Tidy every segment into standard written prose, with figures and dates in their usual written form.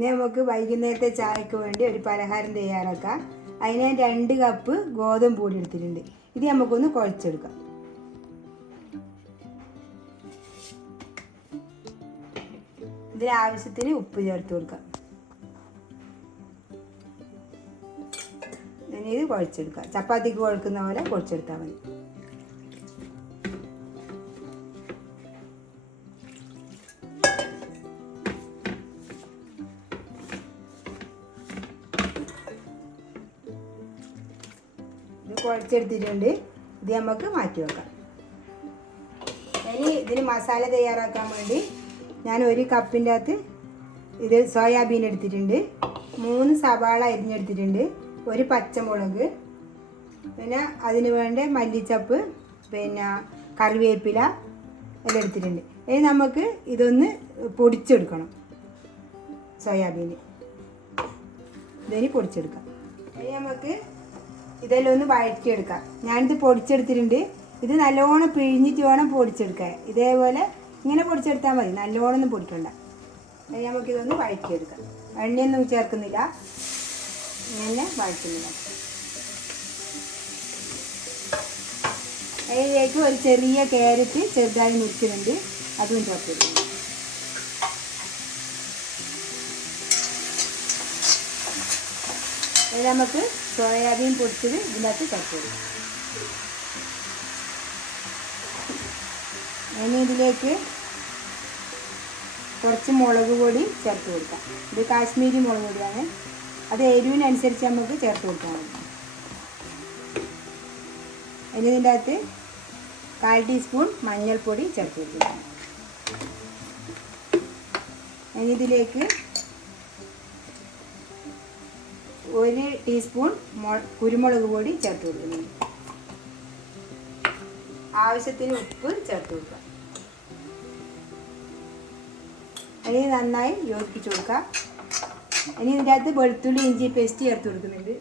ഇനി നമുക്ക് വൈകുന്നേരത്തെ ചായക്ക് വേണ്ടി ഒരു പലഹാരം തയ്യാറാക്കാം. അതിന് 2 കപ്പ് ഗോതമ്പ് പൊടി എടുത്തിട്ടുണ്ട്. ഇത് നമുക്കൊന്ന് കുഴച്ചെടുക്കാം. ഇതിനാവശ്യത്തിന് ഉപ്പ് ചേർത്ത് കൊടുക്കാം. ഇനി ഇത് കുഴച്ചെടുക്കാം. ചപ്പാത്തിക്ക് കുഴക്കുന്ന പോലെ കുഴച്ചെടുത്താൽ മതി. കുഴച്ചെടുത്തിട്ടുണ്ട്. ഇത് നമുക്ക് മാറ്റി വെക്കാം. ഇനി ഇതിന് മസാല തയ്യാറാക്കാൻ വേണ്ടി ഞാൻ 1 കപ്പിൻ്റെ അകത്ത് ഇത് സോയാബീൻ എടുത്തിട്ടുണ്ട്, 3 സവാള അരിഞ്ഞെടുത്തിട്ടുണ്ട്, 1 പച്ചമുളക്, പിന്നെ അതിന് വേണ്ട മല്ലിച്ചപ്പ്, പിന്നെ കറിവേപ്പില എല്ലാം എടുത്തിട്ടുണ്ട്. ഇനി നമുക്ക് ഇതൊന്ന് പൊടിച്ചെടുക്കണം. സോയാബീൻ ഇതിന് പൊടിച്ചെടുക്കാം. ഇനി നമുക്ക് ഇതെല്ലാം ഒന്ന് വഴറ്റിയെടുക്കാം. ഞാനിത് പൊടിച്ചെടുത്തിട്ടുണ്ട്. ഇത് നല്ലോണം പിഴിഞ്ഞിട്ട് വേണം പൊടിച്ചെടുക്കാൻ. ഇതേപോലെ ഇങ്ങനെ പൊടിച്ചെടുത്താൽ മതി, നല്ലോണം ഒന്നും പൊടിക്കണ്ട. നമുക്കിതൊന്ന് വഴറ്റിയെടുക്കാം. എണ്ണയൊന്നും ചേർക്കുന്നില്ല, ഇങ്ങനെ വഴറ്റുന്നില്ല. അതിലേക്ക് ഒരു ചെറിയ ക്യാരറ്റ് ചെറുതായി മുറിക്കുന്നുണ്ട്, അതും ചേർത്തെടുക്കും. അത് നമുക്ക് സോയാബീൻ പൊടിച്ചത് ഇതിനകത്ത് ചേർത്ത് കൊടുക്കാം. ഇനി ഇതിലേക്ക് കുറച്ച് മുളക് പൊടി ചേർത്ത് കൊടുക്കാം. ഇത് കാശ്മീരി മുളക് പൊടിയാണ്, അത് എരിവിനനുസരിച്ച് നമുക്ക് ചേർത്ത് കൊടുക്കാൻ മതി. ഇനി ഇതിൻ്റെ അകത്ത് 1/4 ടീസ്പൂൺ മഞ്ഞൾപ്പൊടി ചേർത്ത് കൊടുക്കാം. ഇനി ഇതിലേക്ക് 1 ടീസ്പൂൺ കുരുമുളക് പൊടി ചേർത്ത് കൊടുക്കുന്നുണ്ട്. ആവശ്യത്തിന് ഉപ്പ് ചേർത്ത് കൊടുക്കുക. ഇനി നന്നായി യോജിപ്പിച്ച് കൊടുക്കുക. ഇനി ഇതിൻ്റെ അകത്ത് വെളുത്തുള്ളി ഇഞ്ചി പേസ്റ്റ് ചേർത്ത് കൊടുക്കുന്നുണ്ട്,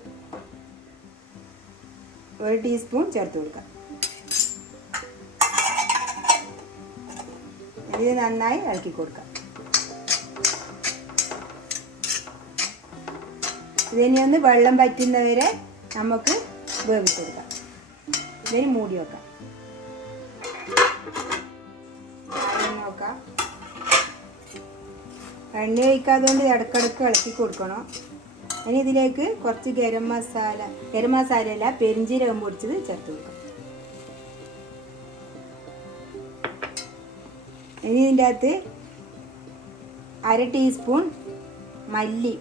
1 ടീസ്പൂൺ ചേർത്ത് കൊടുക്കുക. ഇത് നന്നായി ഇളക്കി കൊടുക്കുക. ഇതിനെ ഒന്ന് വെള്ളം പറ്റുന്നവരെ നമുക്ക് വേവിച്ചെടുക്കാം. ഇതിന് മൂടി വെക്കാം. നോക്കാം, എണ്ണ ഒഴിക്കാതുകൊണ്ട് ഇടക്കിടക്ക് ഇളക്കി കൊടുക്കണം. ഇനി ഇതിലേക്ക് കുറച്ച് ഗരം മസാലയല്ല പെരിഞ്ചീരകം പൊടിച്ചത് ചേർത്ത് കൊടുക്കാം. ഇനി ഇതിൻ്റെ അകത്ത് 1/2 ടീസ്പൂൺ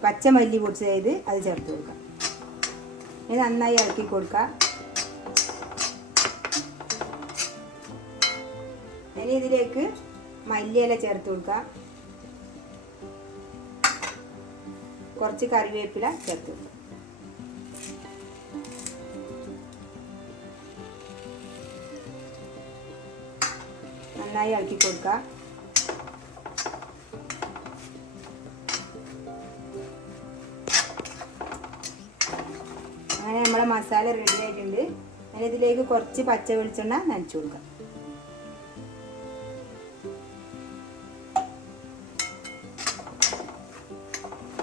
പച്ചമല്ലി പൊടിച്ചത് അത് ചേർത്ത് കൊടുക്കാം. ഇത് നന്നായി ഇളക്കി കൊടുക്കുക. ഇനി ഇതിലേക്ക് മല്ലിയില ചേർത്ത് കൊടുക്കുക, കുറച്ച് കറിവേപ്പില ചേർത്ത് കൊടുക്കുക. നന്നായി ഇളക്കി കൊടുക്കുക. അങ്ങനെ നമ്മളെ മസാല റെഡി ആയിട്ടുണ്ട്. ഞാൻ ഇതിലേക്ക് കുറച്ച് പച്ച വെളിച്ചെണ്ണ നനച്ചു കൊടുക്കാം.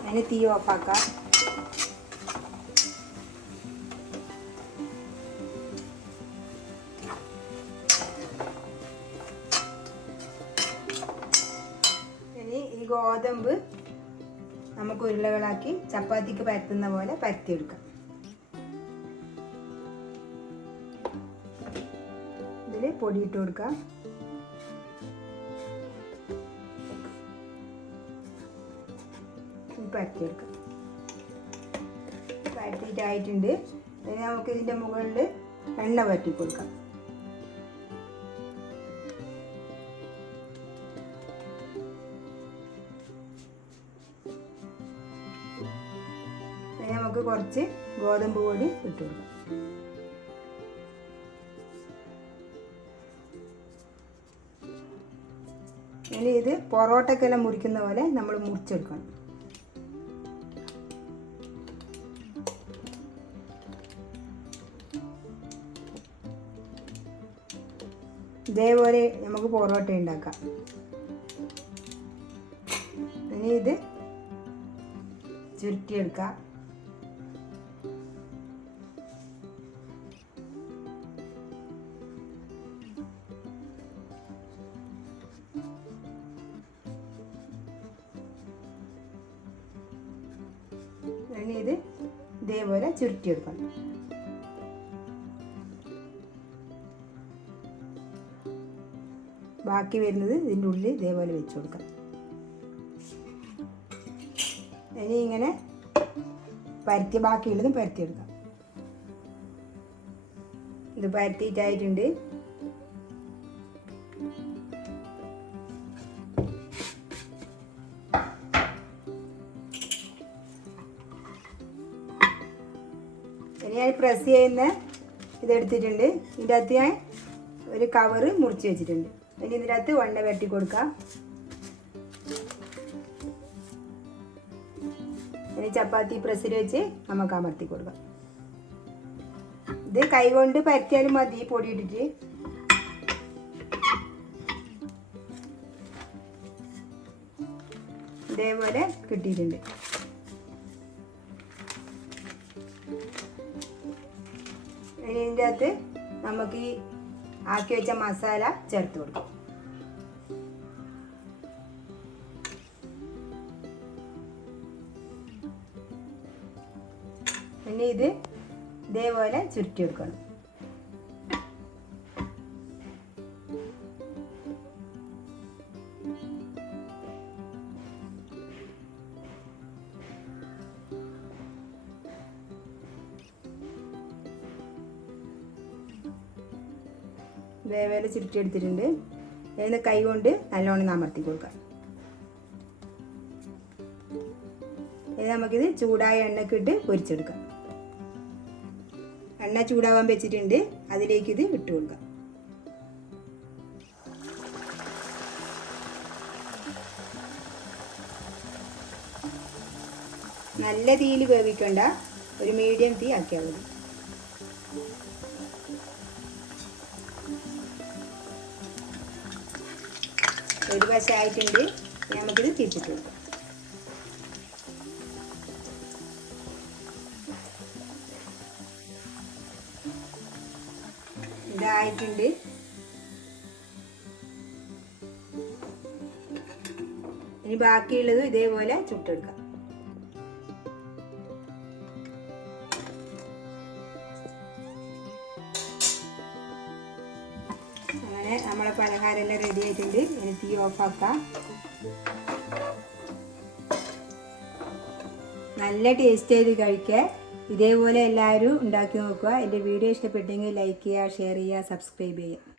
അതിന് തീ ഓഫാക്കാം. ഇനി ഈ ഗോതമ്പ് നമുക്ക് ഉരുളകളാക്കി ചപ്പാത്തിക്ക് പരത്തുന്ന പോലെ പരത്തിയെടുക്കാം. ഇതിൽ പൊടിയിട്ട് കൊടുക്കാം. പരത്തിയെടുക്കാം. പരത്തിയിട്ടായിട്ടുണ്ട്. ഇനി നമുക്ക് ഇതിൻ്റെ മുകളിൽ എണ്ണ പരത്തി കൊടുക്കാം. ഇനി നമുക്ക് കുറച്ച് ഗോതമ്പ് പൊടി ഇട്ട് കൊടുക്കാം. ഇനി ഇത് പൊറോട്ടക്കെല്ലാം മുറിക്കുന്ന പോലെ നമ്മൾ മുറിച്ചെടുക്കണം. ഇതേപോലെ നമുക്ക് പൊറോട്ട ഉണ്ടാക്കാം. ഇനി ഇത് ചുരുട്ടിയെടുക്കാം. ഇനി ഇത് ഇതേപോലെ ചുരുട്ടിയെടുക്കണം. ബാക്കി വരുന്നത് ഇതിൻ്റെ ഉള്ളിൽ ഇതേപോലെ വെച്ച് കൊടുക്കാം. ഇനി ഇങ്ങനെ ബാക്കിയുള്ളതും പരത്തിയെടുക്കാം. ഇത് പരത്തിയിട്ടായിട്ടുണ്ട്. ഇനി ഞാൻ പ്രസ് ചെയ്യുന്ന ഇതെടുത്തിട്ടുണ്ട്. ഇതിൻ്റെ അകത്ത് ഞാൻ ഒരു കവറ് മുറിച്ച് വെച്ചിട്ടുണ്ട്. ഇനി ഇതിൻ്റെ അകത്ത് വണ്ണ വെട്ടി കൊടുക്കാം. ഇനി ചപ്പാത്തി പ്രസ്സിൽ വെച്ച് നമുക്ക് അമർത്തി കൊടുക്കാം. ഇത് കൈ കൊണ്ട് പരത്തിയാലും മതി. പൊടി ഇട്ടിട്ട് ഇതേപോലെ കിട്ടിയിട്ടുണ്ട്. ഇനി ഇതിൻ്റെ അകത്ത് നമുക്ക് ഈ ആക്കി വെച്ച മസാല ചേർത്ത് കൊടുക്കാം. ഇനി ഇത് ഇതേപോലെ ചുരുട്ടിയെടുക്കണം. ഇതേപോലെ ചുരുട്ടിയെടുത്തിട്ടുണ്ട്. അതിന് കൈ കൊണ്ട് നല്ലോണം അമർത്തി കൊടുക്കാം. ഇനി നമുക്കിത് ചൂടായ എണ്ണക്കിട്ട് പൊരിച്ചെടുക്കാം. എണ്ണ ചൂടാവാൻ വെച്ചിട്ടുണ്ട്. അതിലേക്ക് ഇത് ഇട്ട് കൊടുക്കാം. നല്ല തീയിൽ വേവിക്കണ്ട, ഒരു മീഡിയം തീ ആക്കിയാൽ മതി. ഒരു വശമായിട്ടുണ്ട്. നമുക്കിത് തിരിച്ചിട്ട് കൊടുക്കാം. ഇതായിട്ടുണ്ട്. ഇനി ബാക്കിയുള്ളത് ഇതേപോലെ ചുട്ടെടുക്കാം. അങ്ങനെ നമ്മളെ പലഹാരം എല്ലാം റെഡി ആയിട്ടുണ്ട്. ഇനി തീ ഓഫാക്കാം. നല്ല ടേസ്റ്റ് ചെയ്ത് കഴിക്കുക. ഇതേപോലെ എല്ലാവരും ഉണ്ടാക്കി നോക്കുക. എൻ്റെ വീഡിയോ ഇഷ്ടപ്പെട്ടെങ്കിൽ ലൈക്ക് ചെയ്യുക, ഷെയർ ചെയ്യുക, സബ്സ്ക്രൈബ് ചെയ്യുക.